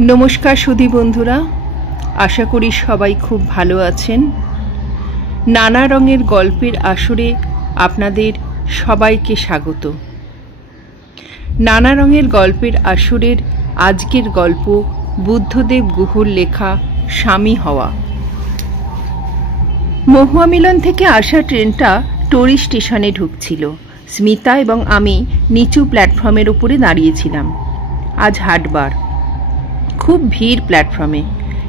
नमस्कार सुधी बंधुरा, आशा करी सबाई खूब भालो आछेन। नाना रंगेर गल्पेर आसरे आपनादेर सबाइके स्वागत। नाना रंगेर गल्पेर आसरेर आजकेर गल्प बुद्धदेव गुहर लेखा स्वामी हवा। महुआ मिलन थेके आसा ट्रेनटा टोरी स्टेशने ढुकछिलो। स्मिता एबं आमी नीचू प्लैटफर्मेर उपरे दाड़िয়েছিলাম। आज हाटबार, खूब भीड़ प्लैटफर्मे।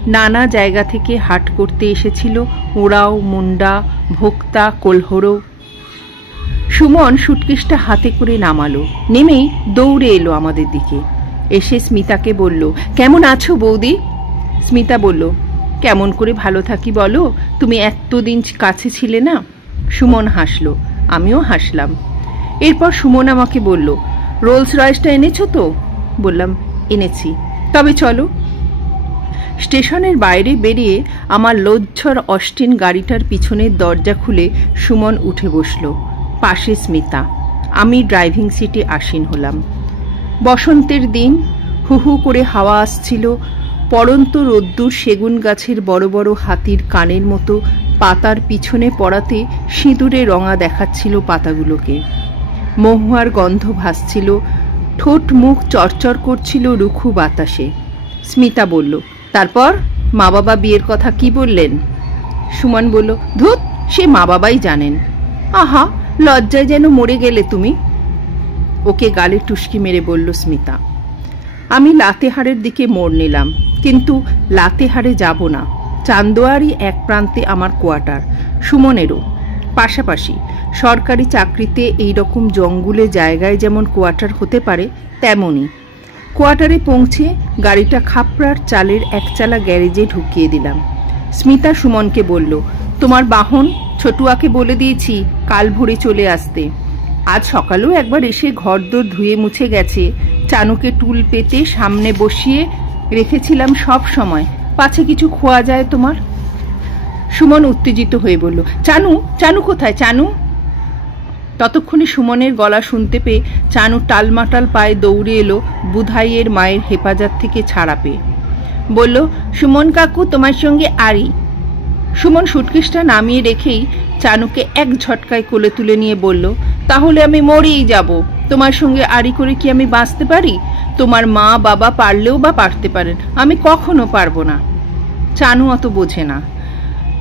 नाना जायगा थेके हाट करते एसेछिलो ओराव, मुंडा, भोक्ता, कोल्हरो। सुमन सुटकेसटा हाथे करे नामालो, नेमेई दौड़े एलो आमादेर दिके। एसे स्मिताके बोल्लो, केमन आछो बौदी? स्मिता बोल्लो, केमन करे भालो थाकी बोलो, तुमी एतदिन काछे छिले ना। सुमन हासलो, आमिओ हासलाम। एरपर सुमन आमाके बोल्लो, रोल्स रयसटा এনেছো तो? बोल्लाम, এনেছি। तबे चलो। स्टेशनेर बाइरे बेरिये आमार लज्जर अस्टिन गाड़ीटार पिछनेर दरजा खुले सुमन उठे बसलो। पाशे स्मिता, आमी ड्राइविंग सीटे आसीन हलाम। बसंतेर दिन, हु करे हावा आसछिलो। पड़ন্ত रোদ্দুর सेगुन गाछेर बड़ बड़ हाथिर कानेर मतो पातार पिछने पड़ाते सिঁদুরে रंगा देखाচ্ছিল पातागुलोके। महुआर गन्ध भासছিল, ठोट मुख चरचर करछिलो रुखु बातासे। स्मिता बोल्लो, तारपर मा बाबा बियेर कथा कि बोललेन? सुमन बोल्लो, धुत, से मा बाबाई जानेन। आहा, लज्जाय जेन मरे गेले तुमी। ओके गाले टुस्की मेरे बोल्लो स्मिता। आमी लातेहारेर दिके मोड़ निलाम, किन्तु लातेहारे जाबो ना। चांदोयारी एक प्रान्ते आमार कोयार्टार, सुमनेरो पाशापाशि। सरकारी चाकरिते एई रकम जंगले जायगाय जेमन कोयार्टार होते पारे तेमोनी। कोयार्टारे पौंछे गाड़ीटा खापड़ार चालेर एकचाला ग्यारेजे ढुकिये दिलाम। स्मिता सुमनके बोल्लो, तोमार बाहन छोटुआके बोले दिएछि काल भोरे चले आसते। आज सकालेও एकबार एसे घरदोर धुए मुछे गेছে। चानुके टुल पेते सामने बसिए रेखेছিলাম सब समय, पाछे किछु खोया যায় তোমার। सुमन उत्तेजित হয়ে বলল, चानू चानू কোথায় चानू? ততক্ষণে সুমনের গলা শুনতে পেয়ে চানু টালমাটাল পায়ে দৌড়ে এলো বুধাইয়ের মায়ের হেফাজত থেকে ছাড়া পেয়ে। বলল, সুমন কাকু তোমার সঙ্গে আরি। সুমন সুটকেসটা নামিয়ে রেখেই চানুকে এক ঝটকায় কোলে তুলে নিয়ে বলল, তাহলে আমি মরেই যাব। তোমার সঙ্গে আরি করে কি আমি বাঁচতে পারি? তোমার মা বাবা পারলেও বা পারতে পারেন, আমি কখনো পারবো না। চানু অত বোঝে না,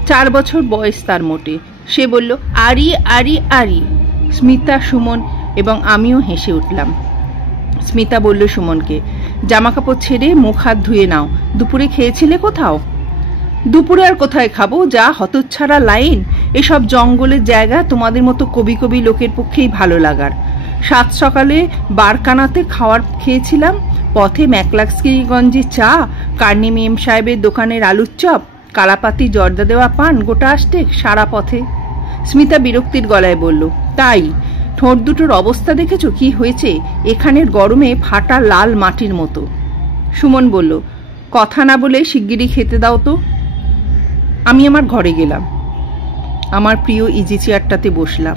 4 বছর বয়স তার মোটে। সে বলল, আরি আরি আরি। स्मिता सुमन एवं आमिও हेसे उठलाम। स्मिता बोल्लो सुमनके, जामा कापड़ छेड़े मुख हाथ धुए नाओ, दुपुरे खेয়েছিলে কোথাও? দুপুরে আর কোথায় খাবো, যা হতচ্ছাড়া লাইন। এসব জঙ্গলের জায়গা তোমাদের মতো কবি কবি লোকের পক্ষেই ভালো লাগার। 7 সকালে বারকানাতে খাওয়ার খেয়েছিলাম, পথে ম্যাকলাক্সকিগঞ্জে চা, কার্নি মেম সাহেবের দোকানের আলুর চপ, কালাপাতি জর্দা দেওয়া পান, গোটা আষ্টেক সারা পথে। স্মিতা বিরক্তির গলায় বলল, তাই? ঠোঁট দুটোর অবস্থা দেখেছো কি হয়েছে? এখানের গরমে ফাটা লাল মাটির মতো। সুমন বলল, কথা না বলে শিগগিরই খেতে দাও তো। আমি আমার ঘরে গেলাম। আমার প্রিয় ইজি চেয়ারটাতে বসলাম।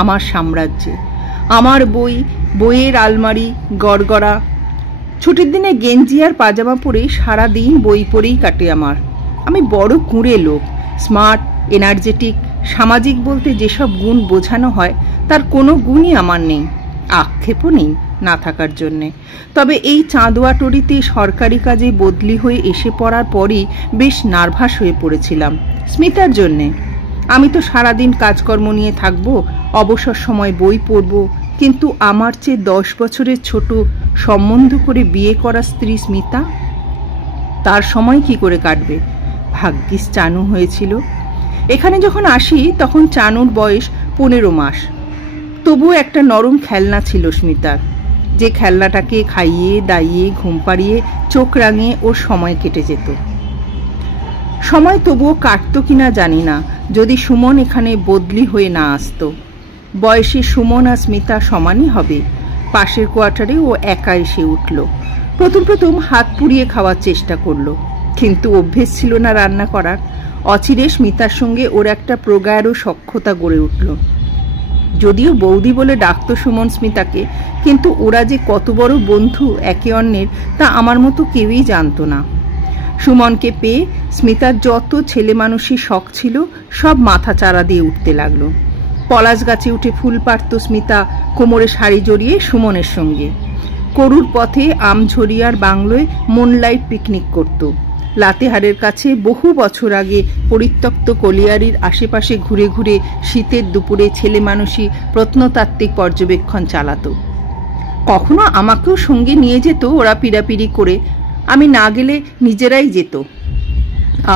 আমার সাম্রাজ্যে আমার বই, বইয়ের আলমারি গড়গড়া। ছুটির দিনে গেঞ্জি আর পাজামা পরে সারা দিন বই পড়েই কাটে আমার। আমি বড় কুঁড়ে লোক, স্মার্ট, এনার্জেটিক। সামাজিক বলতে যেসব গুণ বোঝানো হয় তার কোনো গুণই আমার নেই। আক্ষেপও নেই না থাকার জন্যে। তবে এই চাঁদোয়াটরিতে সরকারি কাজে বদলি হয়ে এসে পড়ার পরই বেশ নার্ভাস হয়ে পড়েছিলাম স্মিতার জন্যে। আমি তো সারাদিন কাজকর্ম নিয়ে থাকবো, অবসর সময় বই পড়ব, কিন্তু আমার চেয়ে 10 বছরের ছোট সম্বন্ধ করে বিয়ে করা স্ত্রী স্মিতা, তার সময় কি করে কাটবে? ভাগ্যিস চানু হয়েছিল। এখানে যখন আসি তখন চানুর বয়স 15 মাস। তবুও একটা নরম খেলনা ছিল স্মিতার, যে খেলনাটাকে খাইয়ে দাইয়ে ঘুম পাড়িয়ে চোখ রাঙিয়ে ওর সময় কেটে যেত। সময় তবুও কাটতো কিনা জানি না, যদি সুমন এখানে বদলি হয়ে না আসতো। বয়সে সুমন আর স্মিতা সমানই হবে। পাশের কোয়ার্টারে ও একা এসে উঠল। প্রথম হাত পুড়িয়ে খাওয়ার চেষ্টা করলো, কিন্তু অভ্যেস ছিল না রান্না করার। অচিরে স্মিতার সঙ্গে ওর একটা প্রগাঢ় সখ্যতা গড়ে উঠল। যদিও বৌদি বলে ডাকতো সুমন স্মিতাকে, কিন্তু ওরা যে কত বড় বন্ধু একে অন্যের তা আমার মতো কেউই জানতো না। সুমনকে পেয়ে স্মিতার যত ছেলে মানুষই শখ ছিল সব মাথা চারা দিয়ে উঠতে লাগলো। পলাশ গাছে উঠে ফুল পাড়ত স্মিতা কোমরে শাড়ি জড়িয়ে সুমনের সঙ্গে। করুর পথে আমঝরিয়ার বাংলোয় মুনলাইট পিকনিক করত। লাতেহারের কাছে বহু বছর আগে পরিত্যক্ত কলিয়ারির আশেপাশে ঘুরে ঘুরে শীতের দুপুরে ছেলে মানুষই প্রত্নতাত্ত্বিক পর্যবেক্ষণ চালাতো। কখনো আমাকেও সঙ্গে নিয়ে যেত ওরা পিড়াপিড়ি করে, আমি না গেলে নিজেরাই যেত।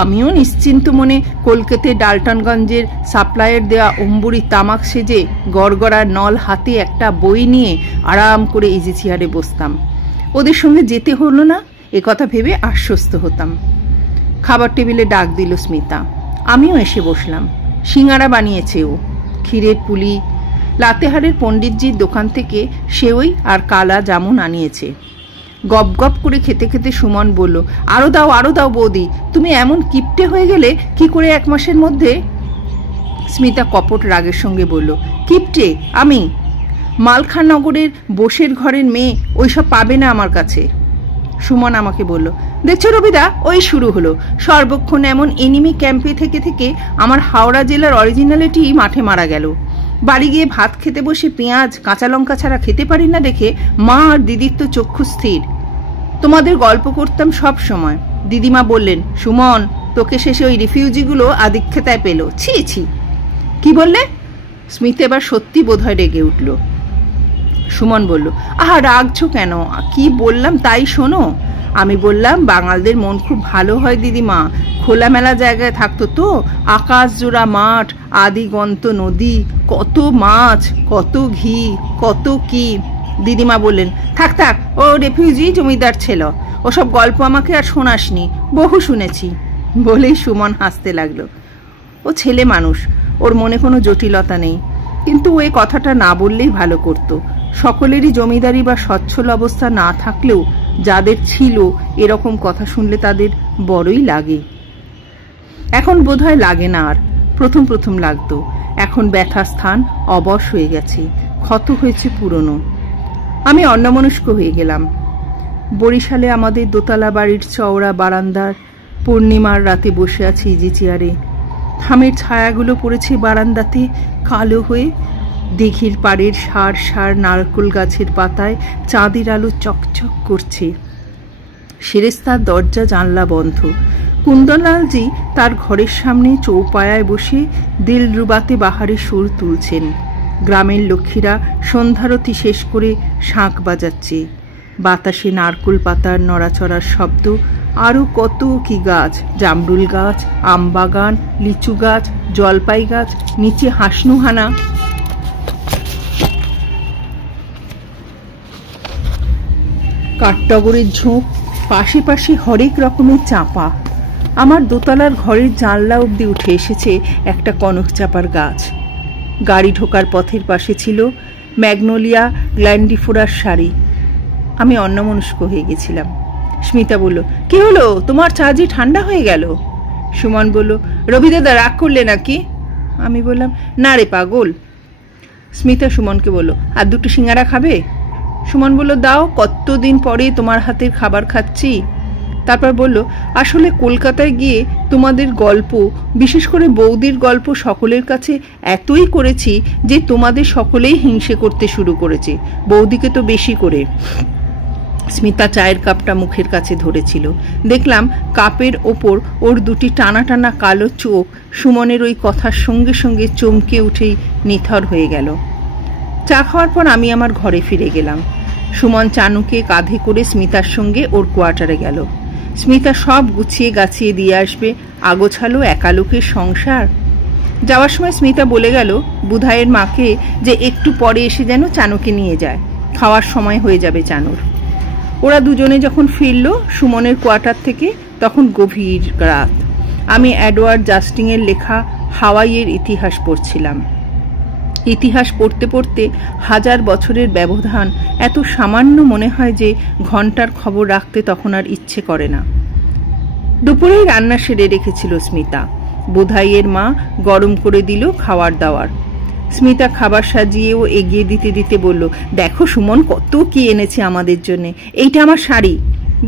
আমিও নিশ্চিন্ত মনে কলকাতাতে ডালটনগঞ্জের সাপ্লাইয়ের দেওয়া অম্বুরি তামাক সেজে গড়গড়া নল হাতে একটা বই নিয়ে আরাম করে ইজি চেয়ারে বসতাম। ওদের সঙ্গে যেতে হলো না একথা ভেবে আশ্বস্ত হতাম। খাবার টেবিলে ডাক দিল স্মিতা, আমিও এসে বসলাম। সিঙ্গারা বানিয়েছে ও, ক্ষীরের পুলি, লাতেহারের পণ্ডিতজির দোকান থেকে সেওই আর কালা জামুন আনিয়েছে। গপ গপ করে খেতে খেতে সুমন বলল, আরো দাও বৌদি, তুমি এমন কিপটে হয়ে গেলে কি করে 1 মাসের মধ্যে? স্মিতা কপট রাগের সঙ্গে বলল, কিপটে আমি? মালখানগরের বোসের ঘরের মেয়ে ওইসব পাবে না আমার কাছে। সুমন আমাকে বলল, দেখছো রবিদা, ওই শুরু হলো। সর্বক্ষণ এমন এনিমি ক্যাম্পে থেকে থেকে আমার হাওড়া জেলার অরিজিনালিটি মাঠে মারা গেল। বাড়ি গিয়ে ভাত খেতে বসে পেঁয়াজ কাঁচা লঙ্কা ছাড়া খেতে পারি না দেখে মা আর দিদির তো চক্ষু স্থির। তোমাদের গল্প করতাম সব সময়। দিদিমা বললেন, সুমন তোকে শেষে ওই রিফিউজিগুলো আদিক্ষেতায় পেল। ছি ছি। কি বললে? স্মিতা এবার সত্যি বোধহয় রেগে উঠল। সুমন বলল, আহা রাগছো কেন? কি বললাম তাই শোনো। আমি বললাম বাঙালদের মন খুব ভালো হয় দিদিমা, খোলামেলা জায়গায় থাকতো তো, আকাশ জোড়া মাঠ, আদিগন্ত নদী, কত মাছ, কত ঘি, কত কি। দিদিমা বললেন, থাক থাক, ও রেফিউজি জমিদার ছেলে, ওসব গল্প আমাকে আর শোনাসনি, বহু শুনেছি। বলেই সুমন হাসতে লাগলো। ও ছেলে মানুষ, ওর মনে কোনো জটিলতা নেই, কিন্তু ও এই কথাটা না বললেই ভালো করতো। সকলেরই জমিদারি বা সচ্ছল অবস্থা না থাকলেও যাদের ছিল এরকম কথা শুনলে তাদের বড়ই লাগে। এখন বোধহয় লাগে না আর, প্রথম প্রথম লাগতো। এখন ব্যথার স্থান অবশ হয়ে গেছে, ক্ষত হয়েছে পুরনো। আমি অন্যমনস্ক হয়ে গেলাম। বরিশালে আমাদের দোতলা বাড়ির চওড়া বারান্দার পূর্ণিমার রাতে বসে আছি ইজি চেয়ারে। থামের ছায়াগুলো পড়েছে বারান্দাতে কালো হয়ে। দিঘির পাড়ের সার সার নারকেল গাছের পাতায় চাঁদের আলো চকচক করছে। সেরেস্তার দরজা জানলা বন্ধ। কুন্দনলালজি তার ঘরের সামনে চৌপায়ায় বসে দিলরুবাতে বাহারে সুর তুলছেন। গ্রামের লক্ষ্মীরা সন্ধ্যারতি শেষ করে শাঁখ বাজাচ্ছে। বাতাসে নারকেল পাতার নড়াচড়ার শব্দ। আরও কত কি গাছ, জামরুল গাছ, আম বাগান, লিচু গাছ, জলপাই গাছ, নিচে হাসনুহানা। কাঠটগরের ঝোঁক, পাশে পাশে হরেক রকমের চাঁপা। আমার দোতলার ঘরের জানলা অবধি উঠে এসেছে একটা কনক চাপার গাছ। গাড়ি ঢোকার পথের পাশে ছিল ম্যাগনোলিয়া গ্ল্যান্ডিফোরার শাড়ি। আমি অন্যমনস্ক হয়ে গেছিলাম। স্মিতা বলল, কি হলো, তোমার চা যে ঠান্ডা হয়ে গেল? সুমন বলল, রবিদাদা রাগ করলে নাকি? আমি বললাম, না রে পাগল। স্মিতা সুমনকে বলল, আর 2টো সিঙ্গারা খাবে? সুমন বলল, দাও, কতদিন পরে তোমার হাতের খাবার খাচ্ছি। তারপর বলল, আসলে কলকাতায় গিয়ে তোমাদের গল্প, বিশেষ করে বৌদির গল্প সকলের কাছে এতই করেছি যে তোমাদের সকলেই হিংসে করতে শুরু করেছে, বৌদিকে তো বেশি করে। স্মিতা চায়ের কাপটা মুখের কাছে ধরেছিল। দেখলাম কাপের ওপর ওর 2টি টানা টানা কালো চোখ সুমনের ওই কথার সঙ্গে সঙ্গে চমকে উঠেই নিথর হয়ে গেল। চা খাওয়ার পর আমি আমার ঘরে ফিরে গেলাম। সুমন চানুকে কাঁধে করে স্মিতার সঙ্গে ওর কোয়ার্টারে গেল। স্মিতা সব গুছিয়ে গাছিয়ে দিয়ে আসবে, আগোছালো একা লোকের সংসার। যাওয়ার সময় স্মিতা বলে গেল বুধাইয়ের মাকে যে একটু পরে এসে যেন চানুকে নিয়ে যায়, খাওয়ার সময় হয়ে যাবে চানুর। ওরা দুজনে যখন ফিরল সুমনের কোয়ার্টার থেকে, তখন গভীর রাত। আমি এডওয়ার্ড জাস্টিংয়ের লেখা হাওয়াইয়ের ইতিহাস পড়ছিলাম। ইতিহাস পড়তে পড়তে 1000 বছরের ব্যবধান এত সামান্য মনে হয় যে ঘন্টার খবর রাখতে তখন আর ইচ্ছে করে না। দুপুরেই রান্না সেরে রেখেছিল স্মিতা। বুধাইয়ের মা গরম করে দিল খাওয়ার দাওয়ার। স্মিতা খাবার সাজিয়ে ও এগিয়ে দিতে দিতে বলল, দেখো সুমন, কত কি এনেছে আমাদের জন্য, এইটা আমার শাড়ি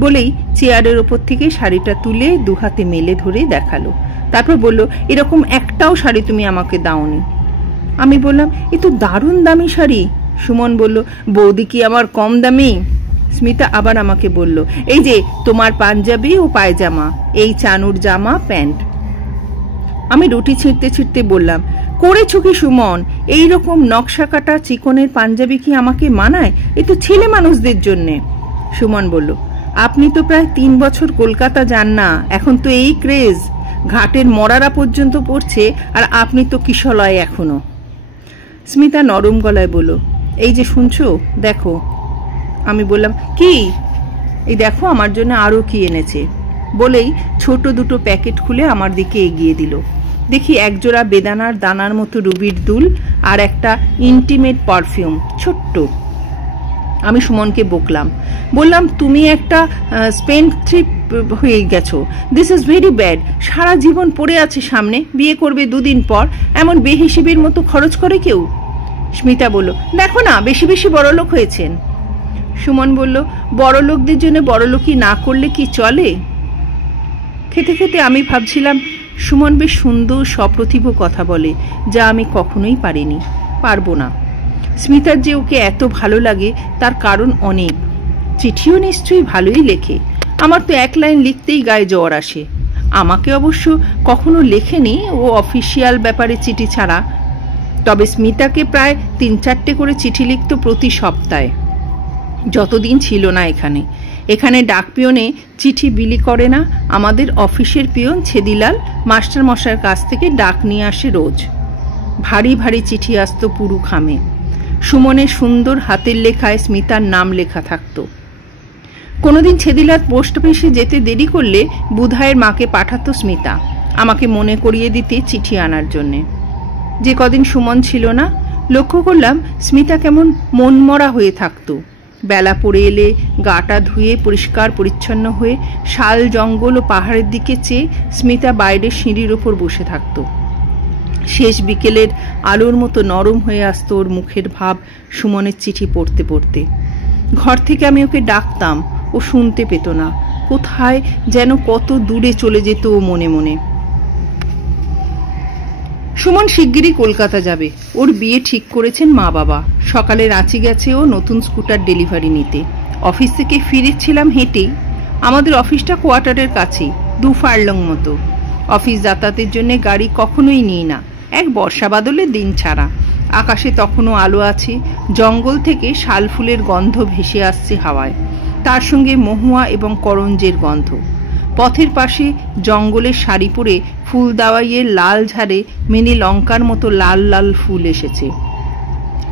বলেই চেয়ারের ওপর থেকে শাড়িটা তুলে দুহাতে মেলে ধরে দেখালো। তারপর বলল, এরকম একটাও শাড়ি তুমি আমাকে দাওনি। আমি বললাম, এ তো দারুণ দামি শাড়ি। সুমন বলল, বৌদি কি আমার কম দামি? স্মিতা আবার আমাকে বলল, এই যে তোমার পাঞ্জাবি ও পায়জামা, এই চানুর জামা প্যান্ট। আমি রুটি ছিঁড়তে ছিঁড়তে বললাম, করেছো কি সুমন? এইরকম নকশা কাটা চিকনের পাঞ্জাবি কি আমাকে মানায়? এ তো ছেলে মানুষদের জন্যে। সুমন বলল, আপনি তো প্রায় 3 বছর কলকাতা যান না, এখন তো এই ক্রেজ, ঘাটের মরারা পর্যন্ত পড়ছে, আর আপনি তো কিশলয় এখনো। স্মিতা নরম গলায় বলল, এই যে শুনছো, দেখো। আমি বললাম, কি? এই দেখো আমার জন্য আরো কি এনেছে বলেই ছোট দুটো প্যাকেট খুলে আমার দিকে এগিয়ে দিল। দেখি একজোড়া বেদানার দানার মতো রুবির দুল আর একটা ইন্টিমেট পারফিউম, ছোট্ট। আমি সুমনকে বকলাম, বললাম, তুমি একটা স্পেন্ডথ্রিপ হয়ে গেছো, দিস ইজ ভেরি ব্যাড। সারা জীবন পড়ে আছে সামনে, বিয়ে করবে 2 দিন পর, এমন বেহিসেবের মতো খরচ করে কেউ? স্মিতা বলল, দেখো না, বেশি বেশি বড়লোক হয়েছেন। সুমন বলল, বড়লোকদের জন্য বড়লোকই না করলে কি চলে? খেতে খেতে আমি ভাবছিলাম, সুমন বেশ সুন্দর সপ্রতিভ কথা বলে, যা আমি কখনোই পারিনি, পারবো না। স্মিতার যে ওকে এত ভালো লাগে তার কারণ অনেক। চিঠিও নিশ্চয়ই ভালোই লেখে, আমার তো 1 লাইন লিখতেই গায়ে জ্বর আসে। আমাকে অবশ্য কখনো লেখেনি ও অফিসিয়াল ব্যাপারে চিঠি ছাড়া, তবে স্মিতাকে প্রায় 3-4টে করে চিঠি লিখত প্রতি সপ্তাহে, যতদিন ছিল না এখানে। এখানে ডাক পিয়নে চিঠি বিলি করে না, আমাদের অফিসের পিয়ন ছেদিলাল মাস্টার মশাইয়ের কাছ থেকে ডাক নিয়ে আসে রোজ। ভারী ভারী চিঠি আসত পুরু খামে। সুমনের সুন্দর হাতের লেখায় স্মিতার নাম লেখা থাকতো। কোনোদিন ছেদিলাল পোস্ট অফিসে যেতে দেরি করলে বুধায়ের মাকে পাঠাতো স্মিতা আমাকে মনে করিয়ে দিতে চিঠি আনার জন্যে। যে কদিন সুমন ছিল না, লক্ষ্য করলাম স্মিতা কেমন মনমরা হয়ে থাকতো। বেলা পড়ে এলে গাটা ধুয়ে পরিষ্কার পরিচ্ছন্ন হয়ে শাল জঙ্গল ও পাহাড়ের দিকে চেয়ে স্মিতা বাইরের সিঁড়ির ওপর বসে থাকতো। শেষ বিকেলের আলোর মতো নরম হয়ে আসতো ওর মুখের ভাব সুমনের চিঠি পড়তে পড়তে। ঘর থেকে আমি ওকে ডাকতাম, ও শুনতে পেত না, কোথায় যেন কত দূরে চলে যেত ও মনে মনে। সুমন শিগগিরই কলকাতা যাবে, ওর বিয়ে ঠিক করেছেন মা বাবা। সকালে রাঁচি গেছে ও নতুন স্কুটার ডেলিভারি নিতে। অফিস থেকে ফিরেছিলাম হেঁটেই। আমাদের অফিসটা কোয়ার্টারের কাছেই, 2 ফার্লং মতো। অফিস যাতায়াতের জন্য গাড়ি কখনোই নিই না, এক বর্ষা বাদলের দিন ছাড়া। আকাশে তখনও আলো আছে, জঙ্গল থেকে শাল ফুলের গন্ধ ভেসে আসছে হাওয়ায়, তার সঙ্গে মহুয়া এবং করঞ্জের গন্ধ। পথের পাশে জঙ্গলের শাড়ি পরে ফুল দাওয়াইয়ের লাল ঝাড়ে মিনি লঙ্কার মতো লাল লাল ফুল এসেছে।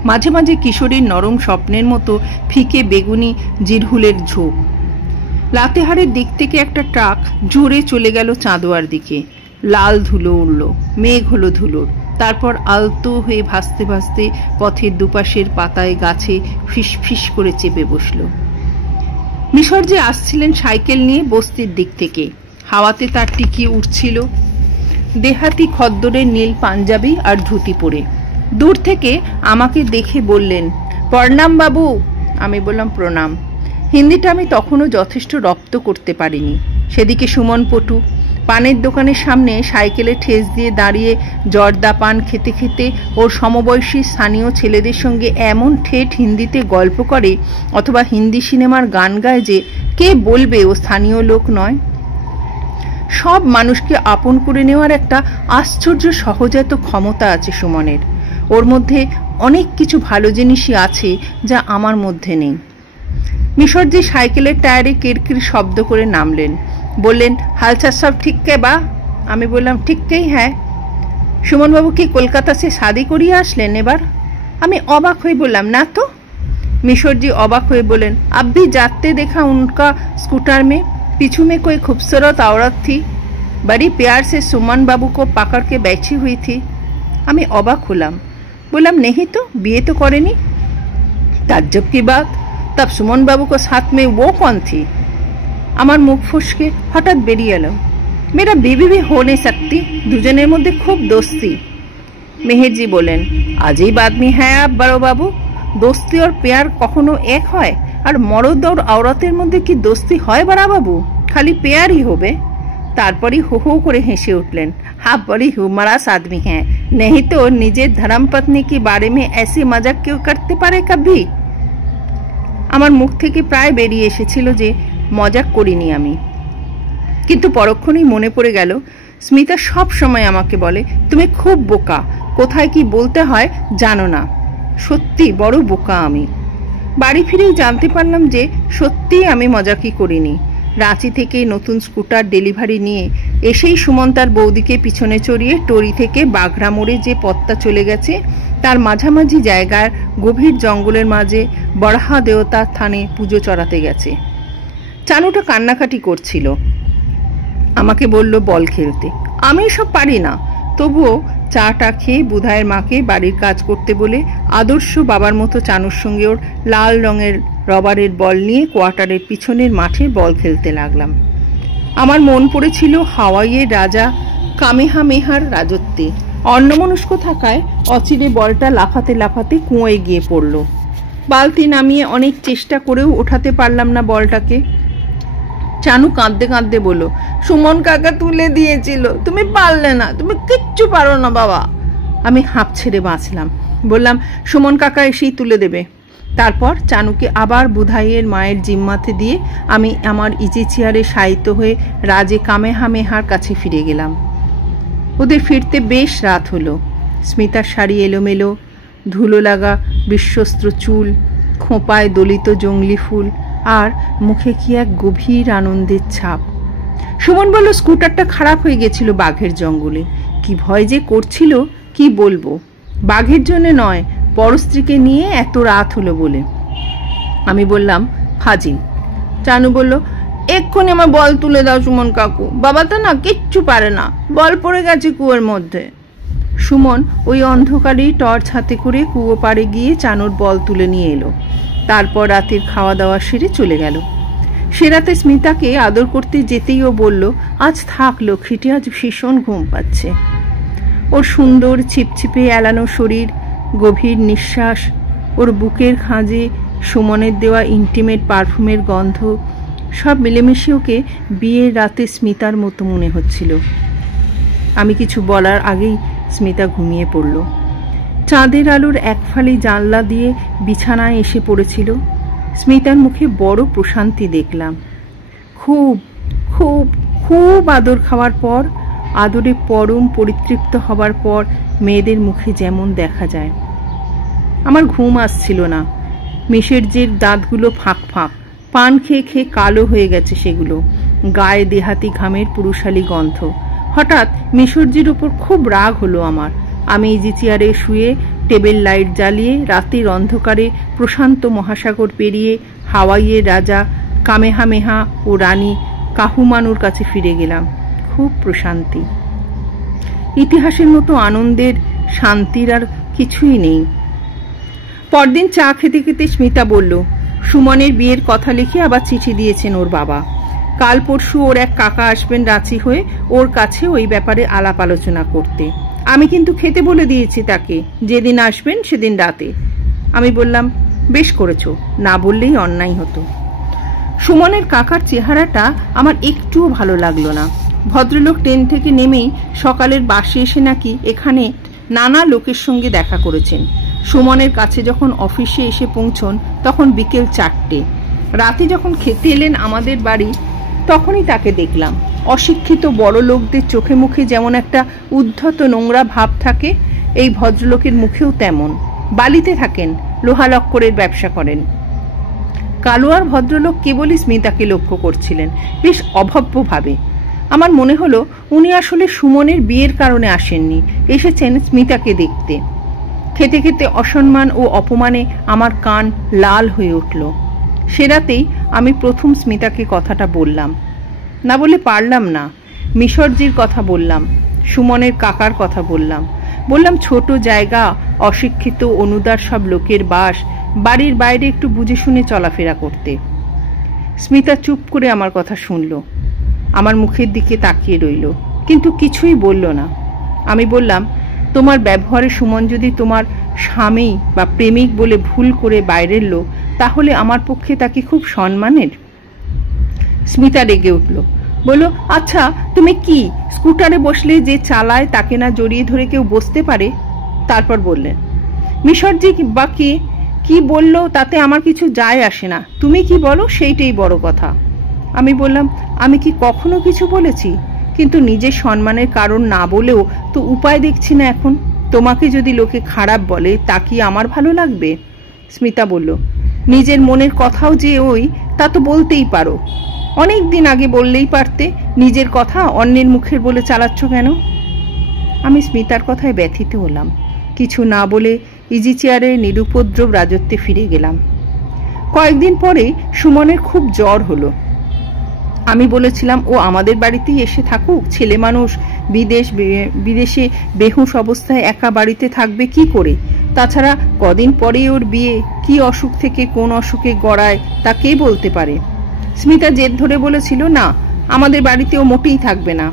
মাঝে মাঝে কিশোরীর নরম স্বপ্নের মতো ফিকে বেগুনি জিরহুলের ঝোপ। লাতেহারের দিক থেকে একটা ট্রাক জোরে চলে গেল চাঁদোয়ার দিকে। লাল ধুলো উড়ল, মেঘ হলো ধুলোর। তারপর আলতো হয়ে ভাসতে ভাসতে পথের দুপাশের পাতায় গাছে ফিস ফিস করে চেপে বসল। মিশর যে আসছিলেন সাইকেল নিয়ে বস্তির দিক থেকে, হাওয়াতে তার টিকি উঠছিল, দেহাতি খদ্দরের নীল পাঞ্জাবি আর ধুতি পরে। দূর থেকে আমাকে দেখে বললেন, প্রণাম বাবু। আমি বললাম, প্রণাম। হিন্দিটা আমি তখনও যথেষ্ট রপ্ত করতে পারিনি। সেদিকে সুমন পটু পানের দোকানের সামনে সাইকেলে ঠেস দিয়ে দাঁড়িয়ে জর্দা পান খেতে খেতে ওর সমবয়সী স্থানীয় ছেলেদের সঙ্গে এমন ঠেঠ হিন্দিতে গল্প করে অথবা হিন্দি সিনেমার গান গায় যে কে বলবে ও স্থানীয় লোক নয়। সব মানুষকে আপন করে নেওয়ার একটা আশ্চর্য সহজাত ক্ষমতা আছে সুমনের। ওর মধ্যে অনেক কিছু ভালো জিনিসই আছে যা আমার মধ্যে নেই। মিশরজি সাইকেলের টায়ারে কিরকির শব্দ করে নামলেন, বললেন, হালচাল সব ঠিক কে বা? আমি বললাম, ঠিককেই হ্যাঁ। সুমনবাবু কি কলকাতা সে শাদি করিয়ে আসলেন এবার? আমি অবাক হয়ে বললাম, না তো। मिशोर जी अबाक हुए बोलें, अब भी जाते देखा उनका स्कूटर में, पीछू में कोई खूबसूरत औरत थी, बड़ी प्यार से सुमन बाबू को पकड़ के बैठी हुई थी। हमें अबाक हुलाम, बोलाम नहीं तो बिये तो करेनी। ताज्जुब की बात, तब सुमन बाबू को साथ में वो कौन थी? আমার মুখ ফসকে হঠাৎ বেরিয়ে এলো, मेरा बीवी भी हो नहीं सकती, দুজনের মধ্যে খুব দোস্তি। মেহেরজি বলেন, अजीब आदमी है आप बड़ो बाबू। दोस्ती और प्यार कखनो एक है और मर्द और औरतेर मध्य की दोस्ती है बड़ा बाबू? खाली प्यार ही होबे। तारपरी हो हो करे हेसे उठलें, आप बड़ी ह्यूमरस आदमी हैं, नहीं तो निजे धर्मपत्नी के बारे में ऐसी मजाक क्यों करते पारे कभी? আমার মুখ থেকে প্রায় বেরিয়ে এসেছিল যে মজাক করিনি আমি, কিন্তু পরক্ষণেই মনে পড়ে গেল স্মিতা সব সময় আমাকে বলে, তুমি খুব বোকা, কোথায় কি বলতে হয় জানো না। সত্যি বড় বোকা আমি। বাড়ি ফিরেই জানতে পারলাম যে সত্যিই আমি মজাকই করিনি। রাঁচি থেকে নতুন স্কুটার ডেলিভারি নিয়ে এসেই সুমন্তার বৌদিকে পিছনে চড়িয়ে টরি থেকে বাঘড়া মোড়ে যে পথটা চলে গেছে তার মাঝামাঝি জায়গার গভীর জঙ্গলের মাঝে বরাহা দেবতার থানে পুজো চড়াতে গেছে। চানুটা কান্নাকাটি করছিল, আমাকে বলল বল খেলতে। আমি সব পারি না, তবুও চাটা খেয়ে বুধায়ের মাকে বাড়ির কাজ করতে বলে আদর্শ বাবার মতো চানুর সঙ্গে ওর লাল রঙের রবারের বল নিয়ে কোয়ার্টারের পিছনের মাঠে বল খেলতে লাগলাম। আমার মন পড়েছিল হাওয়াইয়ের রাজা কামেহামেহার রাজত্বে। অন্যমনস্ক থাকায় অচিরে বলটা লাফাতে লাফাতে কুঁয়োয় গিয়ে পড়ল। বালতি নামিয়ে অনেক চেষ্টা করেও ওঠাতে পারলাম না বলটাকে। চানু কাঁদতে কাঁদতে বলল, সুমন কাকা তুলে দিয়েছিল, তুমি পারলে না, তুমি কিচ্ছু পারো না বাবা। আমি হাঁপ ছেড়ে বাঁচলাম, বললাম সুমন কাকা এসেই তুলে দেবে। তারপর চানুকে আবার বুধাইয়ের মায়ের জিম্মাতে দিয়ে আমি আমার ইজি চেয়ারে শায়িত হয়ে রাজে কামেহামেহার কাছে ফিরে গেলাম। ওদের ফিরতে বেশ রাত হলো। স্মিতার শাড়ি এলোমেলো, ধুলো লাগা বিশ্বস্ত্র চুল, খোঁপায় দলিত জংলি ফুল, আর মুখে কি এক গভীর আনন্দের ছাপ। সুমন বলল স্কুটারটা খারাপ হয়ে গেছিল বাঘের জঙ্গলে। কি ভয় যে করছিল কি বলবো। বাঘের জন্য নয়, বড় স্ত্রীকে নিয়ে এত রাত হলো বলে। আমি বললাম ফাজিল। চানু বলল, এক্ষুনি আমার বল তুলে দাও সুমন কাকু, বাবা তো না কিচ্ছু পারে না, বল পড়ে গেছে কুয়োর মধ্যে। সুমন ওই অন্ধকারেই টর্চ হাতে করে কুয়ো পাড়ে গিয়ে চানুর বল তুলে নিয়ে এলো। তারপর রাতের খাওয়া দাওয়া সেরে চলে গেল। সে রাতে স্মিতাকে আদর করতে যেতেই ও বলল, আজ থাক লক্ষ্মীটি, আজ ভীষণ ঘুম পাচ্ছে। ওর সুন্দর ছিপছিপে এলানো শরীর, গভীর নিঃশ্বাস, ওর বুকের খাঁজে সুমনের দেওয়া ইন্টিমেট পারফিউমের গন্ধ, সব মিলেমিশে ওকে বিয়ের রাতে স্মিতার মতো মনে হচ্ছিল। আমি কিছু বলার আগেই স্মিতা ঘুমিয়ে পড়ল। চাঁদের আলোর এক ফালি জানলা দিয়ে বিছানায় এসে পড়েছিল। স্মিতার মুখে বড় প্রশান্তি দেখলাম। খুব খুব খুব আদর খাওয়ার পর, আদরে পরম পরিতৃপ্ত হবার পর মেয়েদের মুখে যেমন দেখা যায়। আমার ঘুম আসছিল না। মিশেরজির দাঁতগুলো ফাঁক ফাঁক, পান খেয়ে খেয়ে কালো হয়ে গেছে সেগুলো, গায়ে দেহাতি ঘামের পুরুষালী গন্ধ। হঠাৎ মিশরজির উপর খুব রাগ হলো আমার। আমি ইজি চেয়ারে শুয়ে টেবিল লাইট জ্বালিয়ে রাতের অন্ধকারে প্রশান্ত মহাসাগর পেরিয়ে হাওয়াইয়ের রাজা কামেহামেহা ও রানী কাহুমানুর কাছে ফিরে গেলাম। খুব প্রশান্তি, ইতিহাসের মতো আনন্দের শান্তির আর কিছুই নেই। পরদিন চা খেতে খেতে স্মিতা বলল, সুমনের বিয়ের কথা লিখে আবার চিঠি দিয়েছেন ওর বাবা। কাল পরশু ওর এক কাকা আসবেন রাঁচি হয়ে ওর কাছে ওই ব্যাপারে আলাপ আলোচনা করতে। আমি কিন্তু খেতে বলে দিয়েছি তাকে, যেদিন আসবেন সেদিন রাতে। আমি বললাম, বেশ করেছো, না বললেই অন্যায় হতো। সুমনের কাকার চেহারাটা আমার একটুও ভালো লাগলো না। ভদ্রলোক ট্রেন থেকে নেমেই সকালের বাসে এসে নাকি এখানে নানা লোকের সঙ্গে দেখা করেছেন। সুমনের কাছে যখন অফিসে এসে পৌঁছন তখন বিকেল 4টে। রাতে যখন খেতে এলেন আমাদের বাড়ি তখনই তাকে দেখলাম। অশিক্ষিত বড় লোকদের চোখে মুখে যেমন একটা উদ্ধত নোংরা ভাব থাকে, এই ভদ্রলোকের মুখেও তেমন। বালিতে থাকেন, লোহা লক্করের ব্যবসা করেন। কালোয়ার ভদ্রলোক কেবলই স্মিতাকে লক্ষ্য করছিলেন, বেশ অভব্যভাবে। আমার মনে হলো উনি আসলে সুমনের বিয়ের কারণে আসেননি, এসেছেন স্মিতাকে দেখতে। খেতে খেতে অসম্মান ও অপমানে আমার কান লাল হয়ে উঠল। সে রাতেই আমি প্রথম স্মিতাকে কথাটা বললাম। না বলে পারলাম না। মিশরজির কথা বললাম, সুমনের কাকার কথা বললাম। বললাম ছোট জায়গা, অশিক্ষিত অনুদার সব লোকের বাস, বাড়ির বাইরে একটু বুঝে শুনে চলাফেরা করতে। স্মিতা চুপ করে আমার কথা শুনল, আমার মুখের দিকে তাকিয়ে রইল, কিন্তু কিছুই বলল না। আমি বললাম, তোমার ব্যবহারে সুমন যদি তোমার স্বামী বা প্রেমিক বলে ভুল করে বাইরের লোক, তাহলে আমার পক্ষে তাকে খুব সম্মানের। স্মিতা রেগে উঠল, বলল, আচ্ছা তুমি কি স্কুটারে বসলে যে চালায় তাকে না জড়িয়ে ধরে কেউ বসতে পারে? তারপর বললেন, মিশরজি বা কি বললো তাতে আমার কিছু যায় আসে না, তুমি কি বলো সেইটাই বড় কথা। আমি বললাম, আমি কি কখনো কিছু বলেছি? কিন্তু নিজের সম্মানের কারণ না বলেও তো উপায় দেখছি না এখন। তোমাকে যদি লোকে খারাপ বলে তা কি আমার ভালো লাগবে? স্মিতা বলল, নিজের মনের কথাও যে ওই তা তো বলতেই পারো, অনেক দিন আগে বললেই পারতে। নিজের কথা অন্যের মুখের বলে চালাচ্ছ কেন? আমি স্মিতার কথায় ব্যথিত হলাম। কিছু না বলে ইজি চেয়ারে নিরুপদ্রব রাজত্বে ফিরে গেলাম। কয়েকদিন পরে সুমনের খুব জ্বর হলো। আমি বলেছিলাম, ও আমাদের বাড়িতেই এসে থাকুক, ছেলে মানুষ, বিদেশে বেহুশ অবস্থায় একা বাড়িতে থাকবে কি করে? তাছাড়া কদিন পরেই ওর বিয়ে, কি অসুখ থেকে কোন অসুখে গড়ায় তা কে বলতে পারে? স্মিতা জেদ ধরে বলেছিল, না আমাদের বাড়িতে ও মোটেই থাকবে না।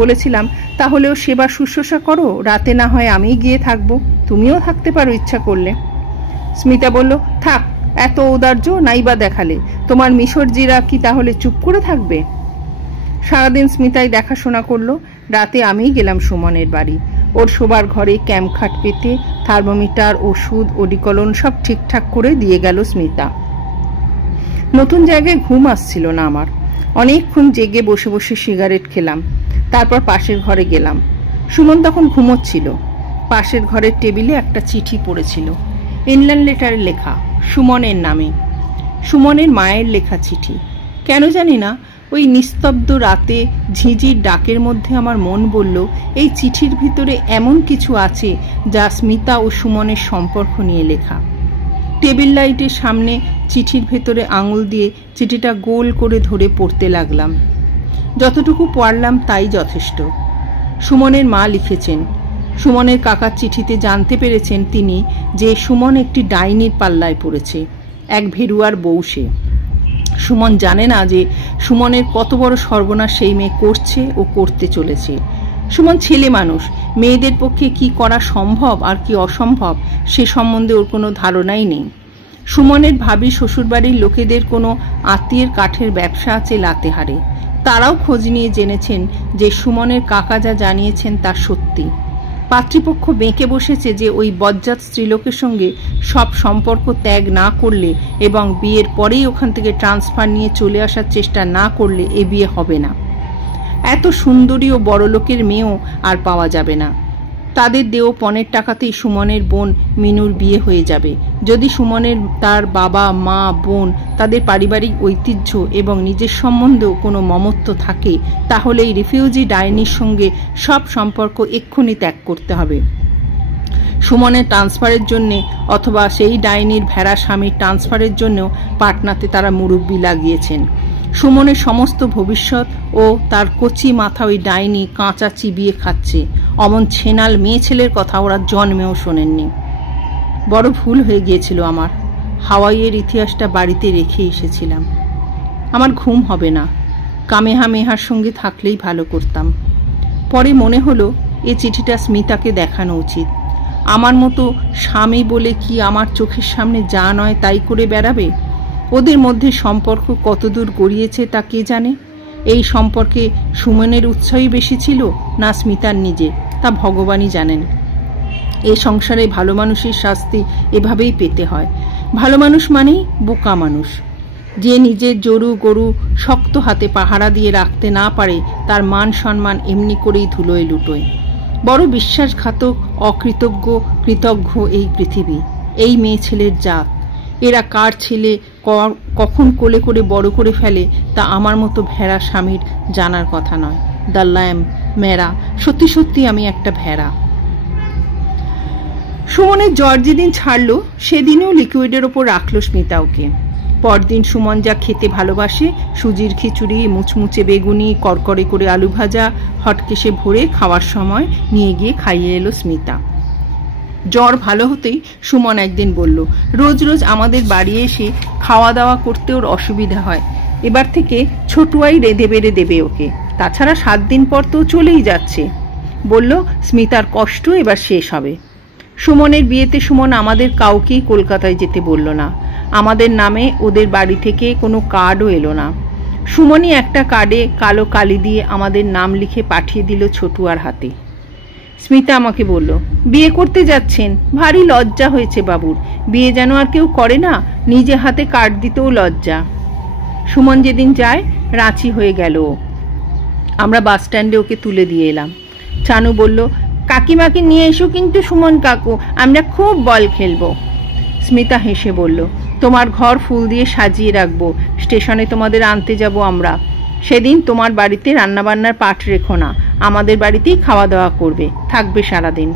বলেছিলাম, তাহলে ও সেবা শুশ্রূষা করো, রাতে না হয় আমিই গিয়ে থাকবো, তুমিও থাকতে পারো ইচ্ছা করলে। স্মিতা বলল, থাক, এত ঔদার্য নাইবা দেখালে, তোমার মিশরজিরা কি তাহলে চুপ করে থাকবে? সারাদিন স্মিতাই দেখাশোনা করলো। রাতে আমিই গেলাম সুমনের বাড়ি। ওর শোবার ঘরে ক্যাম্প খাট পেতে থার্মোমিটার, ওষুধ, ওডিকলন সব ঠিকঠাক করে দিয়ে গেল স্মিতা। নতুন জায়গায় ঘুম আসছিল না আমার। অনেকক্ষণ জেগে বসে বসে সিগারেট খেলাম। তারপর পাশের ঘরে গেলাম। সুমন তখন ঘুমোচ্ছিল। পাশের ঘরের টেবিলে একটা চিঠি পড়েছিল, ইনল্যান্ড লেটারে লেখা, সুমনের নামে। সুমনের মায়ের লেখা চিঠি। কেন জানি না ওই নিস্তব্ধ রাতে ঝিঁঝির ডাকের মধ্যে আমার মন বলল, এই চিঠির ভিতরে এমন কিছু আছে যা স্মিতা ও সুমনের সম্পর্ক নিয়ে লেখা। টেবিল লাইটের সামনে চিঠির ভেতরে আঙুল দিয়ে চিঠিটা গোল করে ধরে পড়তে লাগলাম। যতটুকু পড়লাম তাই যথেষ্ট। সুমনের মা লিখেছেন, সুমনের কাকার চিঠিতে জানতে পেরেছেন তিনি যে সুমন একটি ডাইনির পাল্লায় পড়েছে, এক ভেরুয়ার বউ সে। সুমন জানে না যে সুমনের কত বড় সর্বনাশ সেই মেয়ে করছে ও করতে চলেছে। সুমন ছেলে মানুষ, মেয়েদের পক্ষে কি করা সম্ভব আর কি অসম্ভব সে সম্বন্ধে ওর কোনো ধারণাই নেই। সুমনের ভাবি শ্বশুরবাড়ির লোকেদের কোনো আত্মীয়ের কাঠের ব্যবসা আছে লাতেহারে। তারাও খোঁজ নিয়ে জেনেছেন যে সুমনের কাকা যা জানিয়েছেন তা সত্যি। পাত্রীপক্ষ বেঁকে বসেছে যে ওই বজ্জাত স্ত্রীলোকের সঙ্গে সব সম্পর্ক ত্যাগ না করলে এবং বিয়ের পরেই ওখান থেকে ট্রান্সফার নিয়ে চলে আসার চেষ্টা না করলে এ বিয়ে হবে না। এত সুন্দরী ও বড়লোকের মেয়েও আর পাওয়া যাবে না। তাদের দেও পণের টাকাতেই সুমনের বোন মিনুর বিয়ে হয়ে যাবে। যদি সুমনের তার বাবা মা বোন তাদের পারিবারিক ঐতিহ্য এবং নিজের সম্বন্ধেও কোনো মমত্ব থাকে, তাহলে এই রিফিউজি ডাইনির সঙ্গে সব সম্পর্ক এক্ষুনি ত্যাগ করতে হবে। সুমনের ট্রান্সফারের জন্যে অথবা সেই ডাইনির ভেড়া স্বামীর ট্রান্সফারের জন্যও পাটনাতে তারা মুরব্বি লাগিয়েছেন। সুমনের সমস্ত ভবিষ্যৎ ও তার কচি মাথা ওই ডাইনি কাঁচা চিবিয়ে খাচ্ছে। অমন ছেনাল মেয়ে ছেলের কথা ওরা জন্মেও শোনেননি। বড় ভুল হয়ে গিয়েছিল আমার। হাওয়াইয়ের ইতিহাসটা বাড়িতে রেখে এসেছিলাম। আমার ঘুম হবে না, কামেহামেহার সঙ্গে থাকলেই ভালো করতাম। পরে মনে হলো এ চিঠিটা স্মিতাকে দেখানো উচিত। আমার মতো স্বামী বলে কি আমার চোখের সামনে যা নয় তাই করে বেড়াবে? ওদের মধ্যে সম্পর্ক কতদূর গড়িয়েছে তা কে জানে। এই সম্পর্কে সুমনের উৎসাহই বেশি ছিল না স্মিতার নিজে, তা ভগবানই জানেন। এ সংসারে ভালো মানুষের শাস্তি এভাবেই পেতে হয়। ভালো মানুষ মানেই বোকা মানুষ। যে নিজের জরু গরু শক্ত হাতে পাহারা দিয়ে রাখতে না পারে, তার মান সম্মান এমনি করেই ধুলোয় লুটোয়। বড় বিশ্বাসঘাতক, অকৃতজ্ঞ, কৃতজ্ঞ এই পৃথিবী, এই মেয়ে ছেলের জাত। এরা কার ছেলে কখন কোলে করে বড় করে ফেলে তা আমার মতো ভেড়া স্বামীর জানার কথা নয়। দ্য ল্যাম্ব, মেরা, সত্যি সত্যি আমি একটা ভেড়া। সুমনের জ্বর যেদিন ছাড়ল সেদিনেও লিকুইডের ওপর রাখলো স্মিতা ওকে। পরদিন সুমন যা খেতে ভালোবাসে, সুজির খিচুড়ি, মুচমুচে বেগুনি, করকরে করে আলু ভাজা, হটকেশে ভরে খাওয়ার সময় নিয়ে গিয়ে খাইয়ে এলো স্মিতা। জ্বর ভালো হতেই সুমন একদিন বলল, রোজ রোজ আমাদের বাড়ি এসে খাওয়া দাওয়া করতে ওর অসুবিধা হয়, এবার থেকে ছোটুয়াই রেঁধে বেড়ে দেবে ওকে। তাছাড়া 7 দিন পর তো চলেই যাচ্ছে। বলল স্মিতার কষ্ট এবার শেষ হবে। সুমনের বিয়েতে সুমন আমাদের কাউকেই কলকাতায় যেতে বলল না। আমাদের নামে ওদের বাড়ি থেকে কোনো কার্ডও এলো না। সুমনই একটা কার্ডে কালো কালি দিয়ে আমাদের নাম লিখে পাঠিয়ে দিল ছোটুয়ার হাতে। স্মিতা আমাকে বলল, বিয়ে করতে যাচ্ছেন, ভারী লজ্জা হয়েছে বাবুর, বিয়ে যেন আর কেউ করে না, নিজে হাতে কার্ড দিতেও লজ্জা। সুমন যেদিন যায় রাঁচি হয়ে গেল। আমরা বাস স্ট্যান্ডে ওকে তুলে দিয়ে এলাম। চানু বলল, কাকিমাকে নিয়ে এসো কিন্তু সুমন কাকু, আমরা খুব বল খেলবো। স্মিতা হেসে বলল, তোমার ঘর ফুল দিয়ে সাজিয়ে রাখবো, স্টেশনে তোমাদের আনতে যাব আমরা। সেদিন তোমার বাড়িতে রান্নাবান্নার পাট রেখো না, আমাদের বাড়িতেই খাওয়া দাওয়া করবে, থাকবে সারাদিন।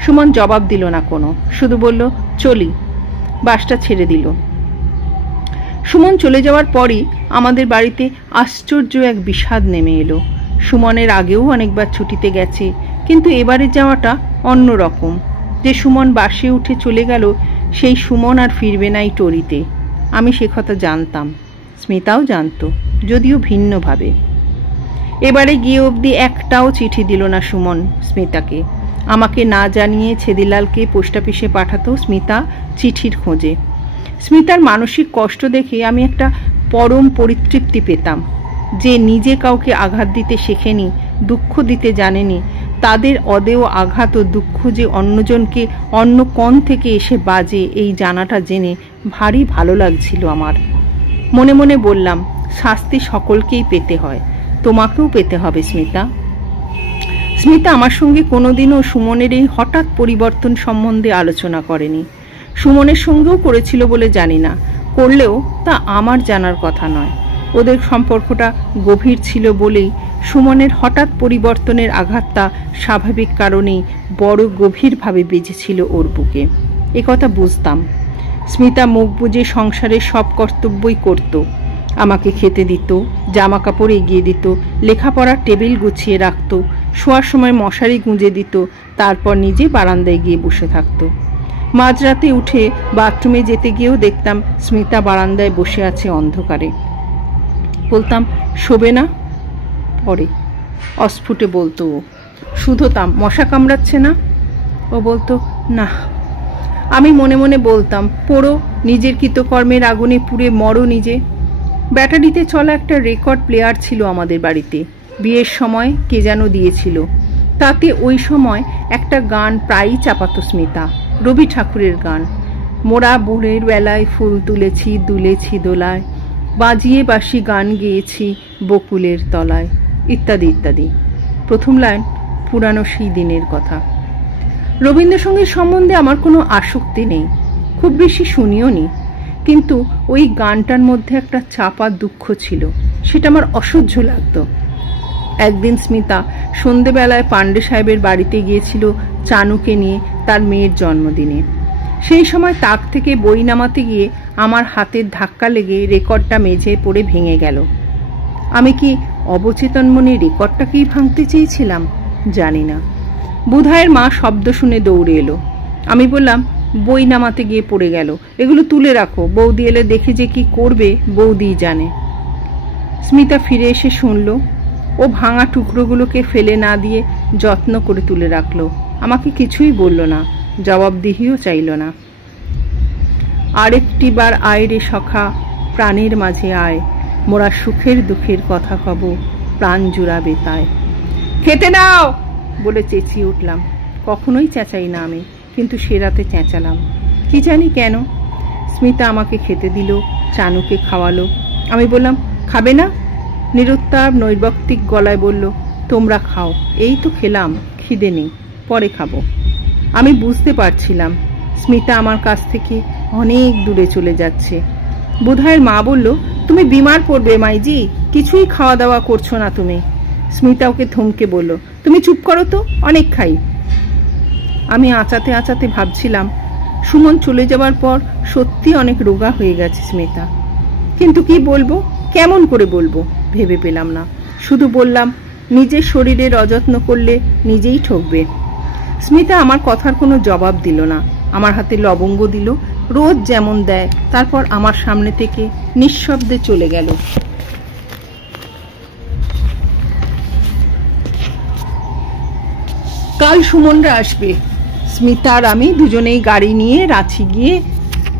সুমন জবাব দিল না কোনো, শুধু বলল, চলি। বাসটা ছেড়ে দিল। সুমন চলে যাওয়ার পরই আমাদের বাড়িতে আশ্চর্য এক বিষাদ নেমে এলো। সুমনের আগেও অনেকবার ছুটিতে গেছে, কিন্তু এবারে যাওয়াটা অন্য রকম। যে সুমন বাসে উঠে চলে গেল, সেই সুমন আর ফিরবে না এই টরিতে। আমি সে কথা জানতাম, স্মিতাও জানতো, যদিও ভিন্নভাবে। এবারে গিয়ে অবধি একটাও চিঠি দিল না সুমন স্মিতাকে। আমাকে না জানিয়ে ছেদিলালকে পোস্ট অফিসে পাঠাতো স্মিতা চিঠির খোঁজে। স্মিতার মানসিক কষ্ট দেখে আমি একটা পরম পরিতৃপ্তি পেতাম। যে নিজে কাউকে আঘাত দিতে শেখেনি, দুঃখ দিতে জানেনি, তাদের অদেয় আঘাত ও দুঃখ যে অন্যজনকে অন্য কোণ থেকে এসে বাজে, এই জানাটা জেনে ভারী ভালো লাগছিল আমার। মনে মনে বললাম, শাস্তি সকলকেই পেতে হয়, তোমাকেও পেতে হবে স্মিতা। স্মিতা আমার সঙ্গে কোনোদিনও সুমনের এই হঠাৎ পরিবর্তন সম্বন্ধে আলোচনা করেনি। সুমনের সঙ্গেও করেছিল বলে জানি না, করলেও তা আমার জানার কথা নয়। ওদের সম্পর্কটা গভীর ছিল বলেই সুমনের হঠাৎ পরিবর্তনের আঘাতটা স্বাভাবিক কারণেই বড় গভীরভাবে বেজেছিল ওর বুকে, এ কথা বুঝতাম। স্মিতা মুখ বুজে সংসারের সব কর্তব্যই করত। আমাকে খেতে দিত, জামা কাপড় এগিয়ে দিত, লেখাপড়ার টেবিল গুছিয়ে রাখত, শোয়ার সময় মশারি গুঁজে দিত, তারপর নিজে বারান্দায় গিয়ে বসে থাকত। মাঝরাতে উঠে বাথরুমে যেতে গিয়েও দেখতাম স্মিতা বারান্দায় বসে আছে অন্ধকারে। বলতাম, শোবে না? পরে অস্ফুটে বলতো ও। শুধোতাম, মশা কামড়াচ্ছে না? ও বলতো, না। আমি মনে মনে বলতাম, পোড়ো, নিজের কৃতকর্মের আগুনে পুড়ে মরো নিজে। ব্যাটারিতে চলা একটা রেকর্ড প্লেয়ার ছিল আমাদের বাড়িতে, বিয়ের সময় কে যেন দিয়েছিল। তাতে ওই সময় একটা গান প্রায়ই চাপাতো স্মিতা, রবি ঠাকুরের গান। মোরা ভোরের বেলায় ফুল তুলেছি, দুলেছি দোলায়, বাজিয়ে বাঁশি গান গেয়েছি বকুলের তলায়, ইত্যাদি ইত্যাদি। প্রথম লাইন পুরানো সেই দিনের কথা। রবীন্দ্রসঙ্গীত সম্বন্ধে আমার কোনো আসক্তি নেই, খুব বেশি শুনিও নি, কিন্তু ওই গানটার মধ্যে একটা চাপা দুঃখ ছিল, সেটা আমার অসহ্য লাগতো। একদিন স্মিতা সন্ধেবেলায় পাণ্ডে সাহেবের বাড়িতে গিয়েছিল চানুকে নিয়ে তার মেয়ের জন্মদিনে। সেই সময় তাক থেকে বই নামাতে গিয়ে আমার হাতের ধাক্কা লেগে রেকর্ডটা মেঝেয় পড়ে ভেঙে গেল। আমি কি অবচেতন মনে রেকর্ডটাকেই ভাঙতে চেয়েছিলাম? জানি না। বুধায়ের মা শব্দ শুনে দৌড়ে এলো। আমি বললাম, বই নামাতে গিয়ে পড়ে গেল, এগুলো তুলে রাখো, বৌদি এলে দেখে যে কি করবে বৌদি জানে। স্মিতা ফিরে এসে শুনল। ও ভাঙা টুকরোগুলোকে ফেলে না দিয়ে যত্ন করে তুলে রাখলো। আমাকে কিছুই বলল না, জবাবদিহিও চাইল না। আরেকটি বার আয় রে সখা, প্রাণের মাঝে আয়, মোরা সুখের দুঃখের কথা কব, প্রাণ জুড়াবে তাই। খেতে নাও বলে চেঁচিয়ে উঠলাম। কখনোই চেঁচাই না আমি, কিন্তু সে রাতে চেঁচালাম, কি জানি কেন। স্মিতা আমাকে খেতে দিল, চানুকে খাওয়ালো। আমি বললাম, খাবে না? নিরুত্তাপ নৈর্ব্যক্তিক গলায় বলল, তোমরা খাও, এই তো খেলাম, খিদে নেই, পরে খাবো। আমি বুঝতে পারছিলাম স্মিতা আমার কাছ থেকে অনেক দূরে চলে যাচ্ছে। বুধায়ের মা বলল, তুমি বিমার পড়বে মাইজি, কিছুই খাওয়া দাওয়া করছো না তুমি। স্মিতা ওকে থমকে বলল, তুমি চুপ করো তো, অনেক খাই। আমি আঁচাতে আঁচাতে ভাবছিলাম, সুমন চলে যাবার পর সত্যি অনেক রোগা হয়ে গেছে স্মিতা। কিন্তু কি বলবো, কেমন করে বলবো ভেবে পেলাম না। শুধু বললাম, নিজের শরীরের অযত্ন করলে নিজেই ঠকবে। স্মিতা আমার কথার কোনো জবাব দিল না। আমার হাতে লবঙ্গ দিল, রোজ যেমন দেয়, তারপর আমার সামনে থেকে নিঃশব্দে চলে গেল। কাল সুমনরা আসবে। স্মিতা আর আমি দুজনেই গাড়ি নিয়ে রাঁচি গিয়ে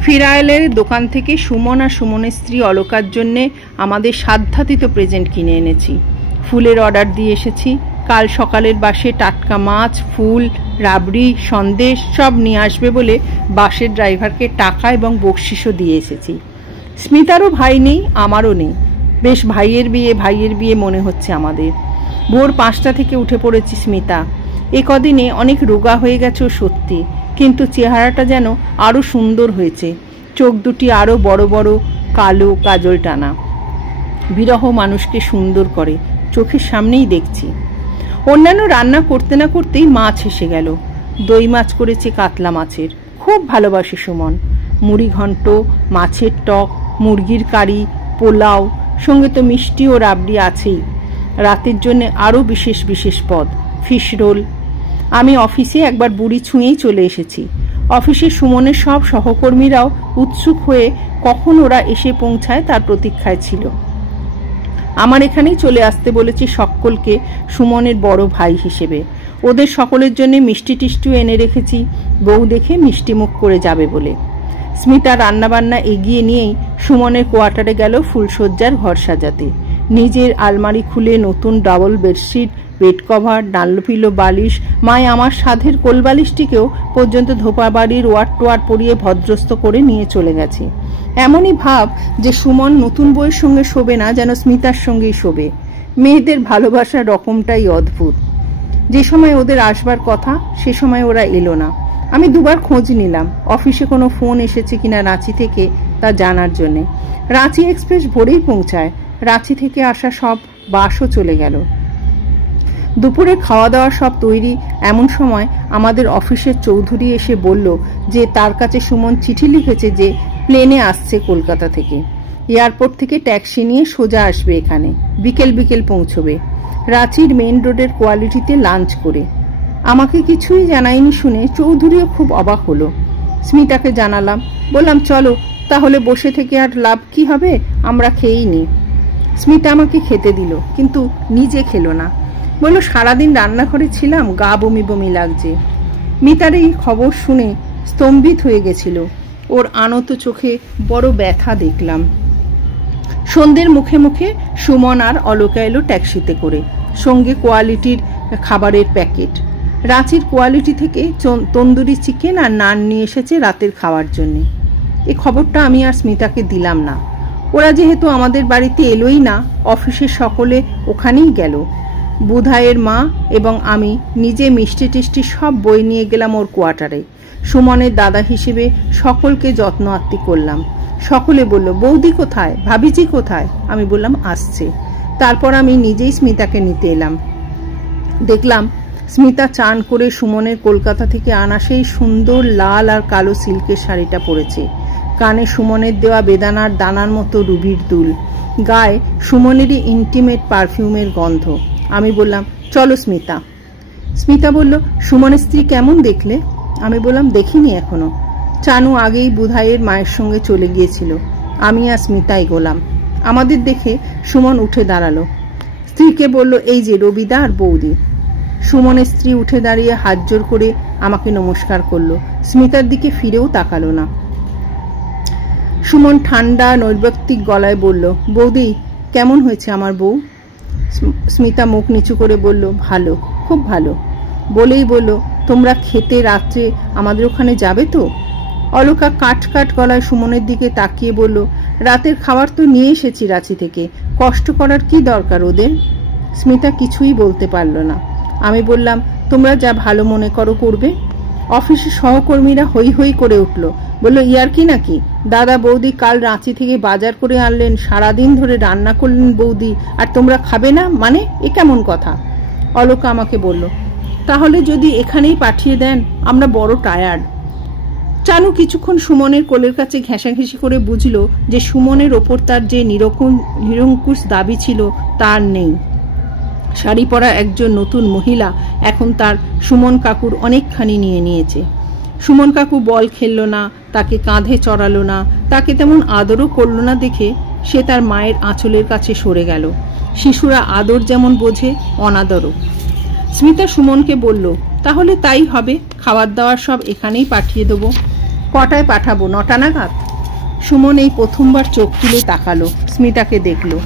ফিরাইলের দোকান থেকে সুমন আর সুমনের স্ত্রী অলকার জন্যে আমাদের সাধ্যাতীত প্রেজেন্ট কিনে এনেছি। ফুলের অর্ডার দিয়ে এসেছি। কাল সকালের বাসে টাটকা মাছ, ফুল, রাবড়ি, সন্দেশ সব নিয়ে আসবে বলে বাসের ড্রাইভারকে টাকা এবং বকশিসও দিয়ে এসেছি। স্মিতারও ভাই নেই, আমারও নেই। বেশ ভাইয়ের বিয়ে মনে হচ্ছে আমাদের। ভোর 5টা থেকে উঠে পড়েছি স্মিতা। এ কদিনে অনেক রোগা হয়ে গেছে সত্যি, কিন্তু চেহারাটা যেন আরও সুন্দর হয়েছে। চোখ দুটি আরও বড় বড়, কালো, কাজল টানা। বিরহ মানুষকে সুন্দর করে, চোখের সামনেই দেখছি। অন্যান্য রান্না করতে না করতেই মাছ এসে গেল। দই মাছ করেছে কাতলা মাছের, খুব ভালোবাসে সুমন। মুড়ি ঘন্ট, মাছের টক, মুরগির কারি, পোলাও, সঙ্গে তো মিষ্টি ও রাবড়ি আছেই। রাতের জন্য আরও বিশেষ বিশেষ পদ, ফিশ রোল। আমি অফিসে একবার বুড়ি ছুঁয়েই চলে এসেছি। অফিসে সুমনের সব সহকর্মীরাও উৎসুক হয়ে কখন ওরা এসে পৌঁছায় তার প্রতীক্ষায় ছিল। আমার এখানেই চলে আসতে বলেছি সকলকে, সুমনের বড় ভাই হিসেবে। ওদের সকলের জন্য মিষ্টি টিষ্টিও এনে রেখেছি, বউ দেখে মিষ্টি মুখ করে যাবে বলে। স্মিতা রান্নাবান্না এগিয়ে নিয়েই সুমনের কোয়ার্টারে গেল ফুলসজ্জার ঘর সাজাতে। নিজের আলমারি খুলে নতুন double bedsheet, bed cover, Dunlopillo বালিশ, মায় আমার সাধের কোলবালিশটিকেও পর্যন্ত ধোপা বাড়ির ওয়ার টোয়ার পরিয়ে ভদ্রস্ত করে নিয়ে চলে গেছে। এমনই ভাব যে সুমন নতুন বউয়ের সঙ্গে শোবে না, যেন স্মিতার সঙ্গেই শোবে। মেয়েদের ভালোবাসার রকমটাই অদ্ভুত। যে সময় ওদের আসবার কথা সে সময় ওরা এলো না। আমি দুবার খোঁজ নিলাম অফিসে কোনো ফোন এসেছে কিনা রাঁচি থেকে তা জানার জন্যে। রাঁচি এক্সপ্রেস ভোরেই পৌঁছায়। রাঁচি থেকে আসা সব বাসও চলে গেল। দুপুরে খাওয়া দাওয়া সব তৈরি। এমন সময় আমাদের অফিসের চৌধুরী এসে বলল যে তার কাছে সুমন চিঠি লিখেছে যে প্লেনে আসছে কলকাতা থেকে। এয়ারপোর্ট থেকে ট্যাক্সি নিয়ে সোজা আসবে এখানে, বিকেল বিকেল পৌঁছবে। রাঁচির মেন রোডের কোয়ালিটিতে লাঞ্চ করে। আমাকে কিছুই জানায়নি শুনে চৌধুরীও খুব অবাক হলো। স্মিতাকে জানালাম, বললাম চলো তাহলে, বসে থেকে আর লাভ কি হবে, আমরা খেয়েই নিই। স্মিতা আমাকে খেতে দিল, কিন্তু নিজে খেলো না। বলল সারাদিন রান্নাঘরে ছিলাম, গা বমি বমি লাগছে। মিতার এই খবর শুনে স্তম্ভিত হয়ে গেছিল। ওর আনত চোখে বড় ব্যথা দেখলাম। সন্ধ্যের মুখে মুখে সুমন আর অলকা এলো ট্যাক্সিতে করে, সঙ্গে কোয়ালিটির খাবারের প্যাকেট। রাঁচির কোয়ালিটি থেকে তন্দুরি চিকেন আর নান নিয়ে এসেছে রাতের খাওয়ার জন্যে। এই খবরটা আমি আর স্মিতাকে দিলাম না। ওরা যেহেতু আমাদের বাড়িতে এলোই না, অফিসের সকলে ওখানেই গেল। বুধাইয়ের মা এবং আমি নিজে মিষ্টি টিষ্টি সব বই নিয়ে গেলাম ওর কোয়ার্টারে। সুমনের দাদা হিসেবে সকলকে যত্ন আত্তি করলাম। সকলে বলল, বৌদি কোথায়, ভাবিজি কোথায়? আমি বললাম আসছে। তারপর আমি নিজেই স্মিতাকে নিতে এলাম। দেখলাম স্মিতা চান করে সুমনের কলকাতা থেকে আনা সেই সুন্দর লাল আর কালো সিল্কের শাড়িটা পরেছে। কানে সুমনের দেওয়া বেদানার দানার মতো রুবির দুল, গায়ে সুমনেরই ইন্টিমেট পারফিউমের গন্ধ। আমি বললাম, চলো স্মিতা। স্মিতা বলল, সুমনের স্ত্রী কেমন দেখলে? আমি বললাম, দেখিনি এখনো। চানু আগেই বুধাইয়ের মায়ের সঙ্গে চলে গিয়েছিল। আমি আর স্মিতা এগোলাম। আমাদের দেখে সুমন উঠে দাঁড়ালো। স্ত্রীকে বলল, এই যে রবিদা আর বৌদি। সুমনের স্ত্রী উঠে দাঁড়িয়ে হাত জোর করে আমাকে নমস্কার করলো। স্মিতার দিকে ফিরেও তাকালো না। সুমন ঠান্ডা নৈর্ব্যক্তিক গলায় বলল, বৌদি কেমন হয়েছে আমার বউ? স্মিতা মুখ নিচু করে বলল, ভালো, খুব ভালো। বলেই বলল, তোমরা খেতে রাত্রে আমাদের ওখানে যাবে তো? অলকা কাট কাট গলায় সুমনের দিকে তাকিয়ে বলল, রাতের খাবার তো নিয়ে এসেছি রাঁচি থেকে, কষ্ট করার কি দরকার ওদের? স্মিতা কিছুই বলতে পারল না। আমি বললাম, তোমরা যা ভালো মনে করো করবে। অফিসের সহকর্মীরা হই হই করে উঠল, বলল, ইয়ার কি নাকি? দাদা বৌদি কাল রাঁচি থেকে বাজার করে আনলেন, সারাদিন ধরে রান্না করলেন বৌদি, আর তোমরা খাবে না মানে? এ কেমন কথা? অলকা আমাকে বলল, তাহলে যদি এখানেই পাঠিয়ে দেন, আমরা বড় টায়ার্ড। চানু কিছুক্ষণ সুমনের কোলের কাছে ঘেঁষাঘেঁষি করে বুঝল যে সুমনের ওপর তার যে নিরঙ্কুশ দাবি ছিল তার নেই। শাড়ি পরা একজন নতুন মহিলা এখন তার সুমন কাকুর অনেকখানি নিয়ে নিয়েছে। সুমন কাকু বল খেলল না, তাকে কাঁধে চড়ালো না, তাকে তেমন আদরও করল না দেখে সে তার মায়ের আঁচলের কাছে সরে গেল। শিশুরা আদর যেমন বোঝে, অনাদরও। স্মিতা সুমনকে বলল, তাহলে তাই হবে, খাবার দাবার সব এখানেই পাঠিয়ে দেবো। কটায় পাঠাবো? 9টা নাগাদ? সুমন এই প্রথমবার চোখ তুলে তাকালো, স্মিতাকে দেখলো।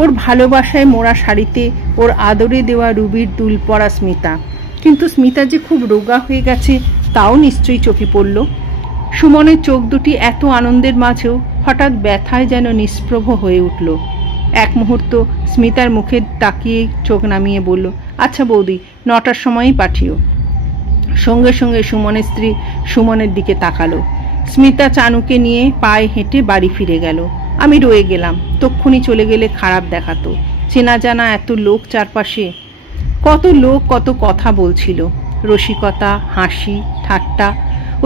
ওর ভালোবাসায় মোড়া শাড়িতে ওর আদরে দেওয়া রুবির দুল পরা স্মিতা, কিন্তু স্মিতা যে খুব রোগা হয়ে গেছে তাও নিশ্চয়ই চোখে পড়ল। সুমনের চোখ দুটি এত আনন্দের মাঝেও হঠাৎ ব্যথায় যেন নিষ্প্রভ হয়ে উঠল। এক মুহূর্ত স্মিতার মুখে তাকিয়ে চোখ নামিয়ে বলল, আচ্ছা বৌদি, 9টার সময়ই পাঠিও। সঙ্গে সঙ্গে সুমনের স্ত্রী সুমনের দিকে তাকালো। স্মিতা চানুকে নিয়ে পায়ে হেঁটে বাড়ি ফিরে গেল। আমি রয়ে গেলাম। তক্ষুনি চলে গেলে খারাপ দেখাতো। চেনা জানা এত লোক চারপাশে, কত লোক কত কথা বলছিল, রসিকতা, হাসি, ঠাট্টা।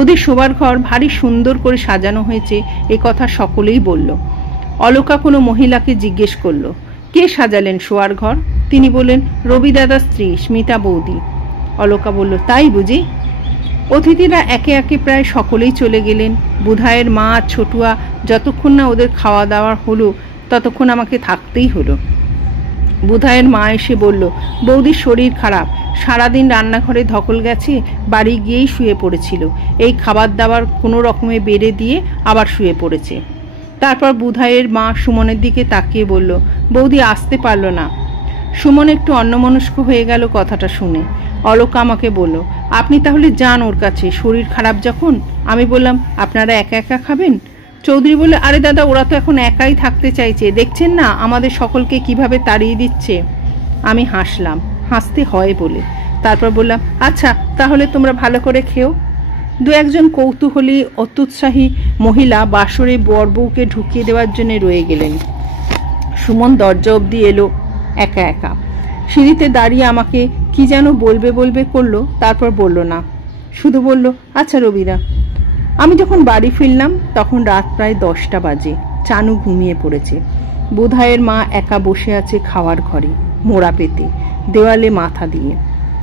ওদের শোবার ঘর ভারী সুন্দর করে সাজানো হয়েছে এ কথা সকলেই বলল। অলকা কোনো মহিলাকে জিজ্ঞেস করলো, কে সাজালেন শোয়ার ঘর? তিনি বললেন, রবি দাদার স্ত্রী স্মিতা বৌদি। অলকা বলল, তাই বুঝি? অতিথিরা একে একে প্রায় সকলেই চলে গেলেন। বুধায়ের মা আর ছোটুয়া যতক্ষণ না ওদের খাওয়া দাওয়া হলো ততক্ষণ আমাকে থাকতেই হলো। বুধায়ের মা এসে বলল, বৌদির শরীর খারাপ, সারাদিন রান্নাঘরে ধকল গেছে, বাড়ি গিয়েই শুয়ে পড়েছিল। এই খাবার দাবার কোনো রকমে বেড়ে দিয়ে আবার শুয়ে পড়েছে। তারপর বুধায়ের মা সুমনের দিকে তাকিয়ে বলল, বৌদি আসতে পারল না। সুমন একটু অন্যমনস্ক হয়ে গেল কথাটা শুনে। অলকা আমাকে বলল, আপনি তাহলে যান ওর কাছে, শরীর খারাপ যখন। আমি বললাম, আপনারা একা একা খাবেন? চৌধুরী বলল, আরে দাদা, ওরা তো এখন একাই থাকতে চাইছে, দেখছেন না আমাদের সকলকে কিভাবে তাড়িয়ে দিচ্ছে। আমি হাসলাম, হাসতে হয় বলে। তারপর বললাম, আচ্ছা তাহলে তোমরা ভালো করে খেও। দু একজন কৌতূহলী অত্যুৎসাহী মহিলা বাসরে বর বউকে ঢুকিয়ে দেওয়ার জন্য রয়ে গেলেন। সুমন দরজা অবধি এলো একা একা। সিঁড়িতে দাঁড়িয়ে আমাকে কি যেন বলবে বলবে করলো, তারপর বলল না, শুধু বলল, আচ্ছা রবিদা। আমি যখন বাড়ি ফিরলাম তখন রাত প্রায় 10টা বাজে। চানু ঘুমিয়ে পড়েছে। বুধায়ের মা একা বসে আছে খাওয়ার ঘরে, মোড়া পেতে, দেওয়ালে মাথা দিয়ে।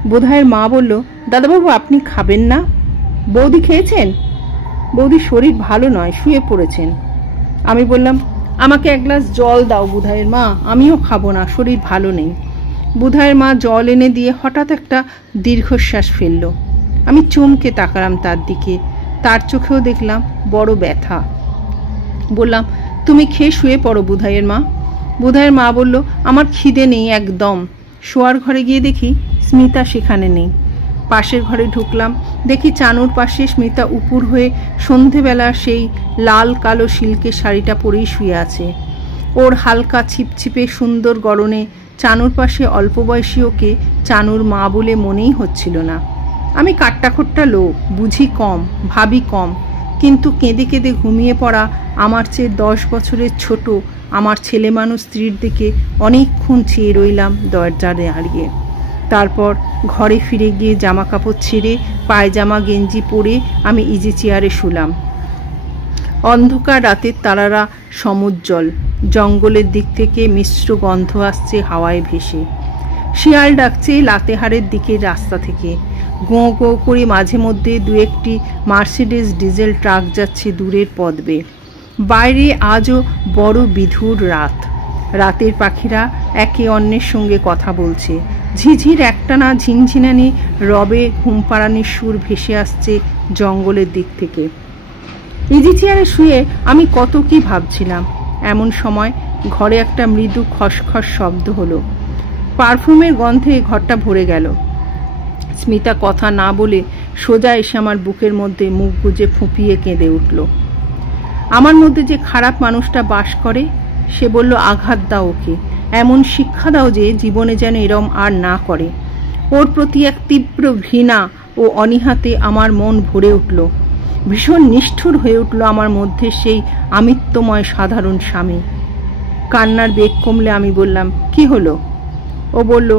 বুধায়ের মা বলল, দাদাবাবু আপনি খাবেন না? বৌদি খেয়েছেন? বৌদির শরীর ভালো নয়, শুয়ে পড়েছেন। আমি বললাম, আমাকে এক গ্লাস জল দাও বুধায়ের মা, আমিও খাবো না, শরীর ভালো নেই। বুধায়ের মা জল এনে দিয়ে হঠাৎ একটা দীর্ঘশ্বাস ফেলল। আমি চমকে তাকালাম তার দিকে। তার চোখেও দেখলাম বড় ব্যথা। বললাম, তুমি খেয়ে শুয়ে পড়ো বুধায়ের মা। বুধায়ের মা বলল, আমার খিদে নেই একদম। শোয়ার ঘরে গিয়ে দেখি স্মিতা সেখানে নেই। পাশের ঘরে ঢুকলাম, দেখি চানুর পাশে স্মিতা উপুর হয়ে সন্ধেবেলা সেই লাল কালো সিল্কের শাড়িটা পরেই শুয়ে আছে। ওর হালকা ছিপছিপে সুন্দর গড়নে চানুর পাশে অল্প বয়সী ওকে চানুর মা বলে মনেই হচ্ছিল না। আমি কাট্টাখোট্টা লোক, বুঝি কম, ভাবি কম, কিন্তু কেঁদে কেঁদে ঘুমিয়ে পড়া আমার চেয়ে 10 বছরের ছোট আমার ছেলে মানুষ স্ত্রীর দিকে অনেকক্ষণ চেয়ে রইলাম দরজায় দাঁড়িয়ে। তারপর ঘরে ফিরে গিয়ে জামা কাপড় ছেড়ে পায়জামা গেঞ্জি পরে আমি ইজি চেয়ারে শুলাম। অন্ধকার রাতের তারারা সমুজ্জ্বল। জঙ্গলের দিক থেকে মিশ্র গন্ধ আসছে হাওয়ায় ভেসে। শিয়াল ডাকছে লাতেহারের দিকের রাস্তা থেকে। গোঁ গোঁ করে মাঝে মধ্যে দু একটি মার্সিডিজ ডিজেল ট্রাক যাচ্ছে দূরের পথ বেয়ে। বাইরে আজও বড় বিধুর রাত। রাতের পাখিরা একে অন্যের সঙ্গে কথা বলছে। ঝিঝির একটানা ঝিনঝিনানি রবে ঘুমপাড়ানির সুর ভেসে আসছে জঙ্গলের দিক থেকে। ইজি চেয়ারে শুয়ে আমি কত কি ভাবছিলাম। এমন সময় ঘরে একটা মৃদু খসখস শব্দ হলো। পারফিউমের গন্ধে ঘরটা ভরে গেল। স্মিতা কথা না বলে সোজা এসে আমার বুকের মধ্যে মুখ গুজে ফুঁপিয়ে কেঁদে উঠল। আমার মধ্যে যে খারাপ মানুষটা বাস করে সে বলল, আঘাত দাও ওকে, এমন শিক্ষা দাও যে জীবনে যেন এরম আর না করে। ওর প্রতি এক তীব্র ঘৃণা ও অনীহাতে আমার মন ভরে উঠল। ভীষণ নিষ্ঠুর হয়ে উঠল আমার মধ্যে সেই আমিত্বময় সাধারণ স্বামী। কান্নার বেগ কমলে আমি বললাম, কি হলো? ও বলল,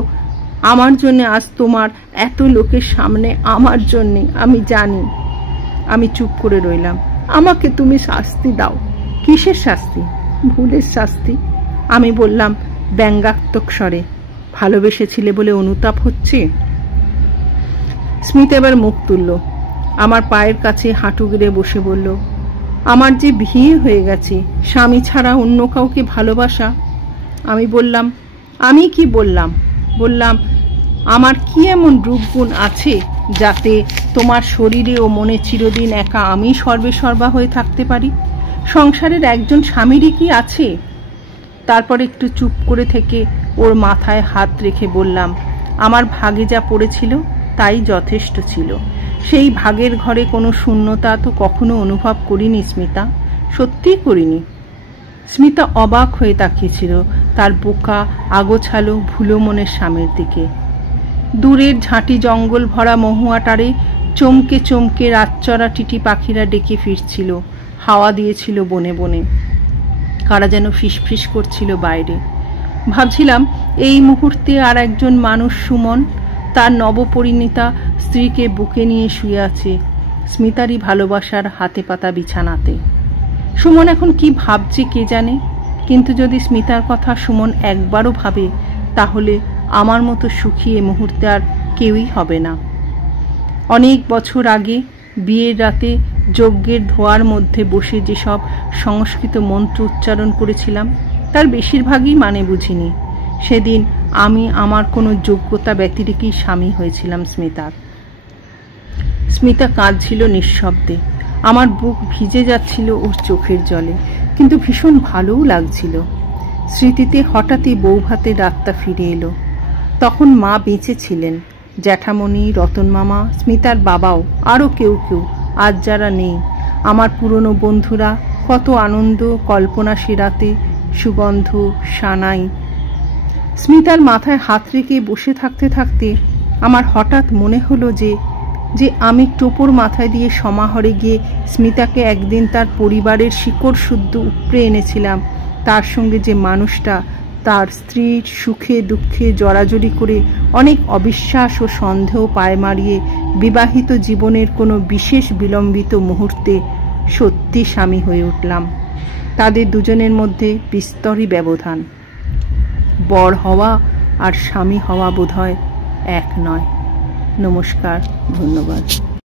আমার জন্যে আজ তোমার এত লোকের সামনে, আমার জন্যে, আমি জানি। আমি চুপ করে রইলাম। আমাকে তুমি শাস্তি দাও। কিসের শাস্তি? ভুলের শাস্তি। আমি বললাম ব্যঙ্গাত্মক স্বরে, ভালোবেসেছিলে বলে অনুতাপ হচ্ছে? স্মিতা এবার মুখ তুলল, আমার পায়ের কাছে হাঁটু গেড়ে বসে বলল, আমার যে বিয়ে হয়ে গেছে, স্বামী ছাড়া অন্য কাউকে ভালোবাসা। আমি বললাম, আমি কি বললাম? বললাম, আমার কি এমন রূপগুণ আছে যাতে তোমার শরীরে ও মনে চিরদিন একা আমি সর্বে সর্বা হয়ে থাকতে পারি? সংসারের একজন স্বামীরই কি আছে? তারপর একটু চুপ করে থেকে ওর মাথায় হাত রেখে বললাম, আমার ভাগে যা পড়েছিল তাই যথেষ্ট ছিল। সেই ভাগের ঘরে কোনো শূন্যতা তো কখনো অনুভব করিনি স্মিতা, সত্যিই করিনি। স্মিতা অবাক হয়ে তাকিয়েছিল তার বোকা আগোছালো ভুলো মনের স্বামীর দিকে। দূরের ঝাঁটি জঙ্গল ভরা মহুয়াটারে চমকে চমকে রাতচরা টিটি পাখিরা ডেকে ফিরছিল, হাওয়া দিয়েছিল বনে বনে, কারা যেন ফিসফিস করছিল বাইরে। ভাবছিলাম এই মুহূর্তে আর একজন মানুষ সুমন তার নবপরিণীতা স্ত্রীকে বুকে নিয়ে শুয়ে আছে স্মিতারই ভালোবাসার হাতে পাতা বিছানাতে। সুমন এখন কি ভাবছে কে জানে, কিন্তু যদি স্মিতার কথা সুমন একবারও ভাবে তাহলে আমার মতো সুখী এ মুহূর্তে আর কেউই হবে না। অনেক বছর আগে বিয়ের রাতে যজ্ঞের ধোয়ার মধ্যে বসে যেসব সংস্কৃত মন্ত্র উচ্চারণ করেছিলাম তার বেশিরভাগই মানে বুঝিনি। সেদিন আমি আমার কোনো যোগ্যতা ব্যতিরেকেই স্বামী হয়েছিলাম স্মিতার। স্মিতা কাঁদছিল নিঃশব্দে, আমার বুক ভিজে যাচ্ছিল ওর চোখের জলে, কিন্তু ভীষণ ভালোও লাগছিল। স্মৃতিতে হঠাৎই বৌভাতের রাতটা ফিরে এলো। তখন মা বেঁচে ছিলেন, জ্যাঠামণি, রতন মামা, স্মিতার বাবাও, আরও কেউ কেউ আজ যারা নেই, আমার পুরনো বন্ধুরা। কত আনন্দ, কল্পনা সে রাতে, সুগন্ধ, সানাই। স্মিতার মাথায় হাত রেখে বসে থাকতে থাকতে আমার হঠাৎ মনে হলো যে আমি টোপর মাথায় দিয়ে সমাহরে গিয়ে স্মিতাকে একদিন তার পরিবারের শিকড় শুদ্ধ উপড়ে এনেছিলাম, তার সঙ্গে যে মানুষটা তার স্ত্রীর সুখে দুঃখে জড়াজড়ি করে অনেক অবিশ্বাস ও সন্দেহ পায়ে মারিয়ে বিবাহিত জীবনের কোনো বিশেষ বিলম্বিত মুহূর্তে সত্যি স্বামী হয়ে উঠলাম। তাদের দুজনের মধ্যে বিস্তরই ব্যবধান। বর হওয়া আর স্বামী হওয়া বোধহয় এক নয়। নমস্কার, ধন্যবাদ।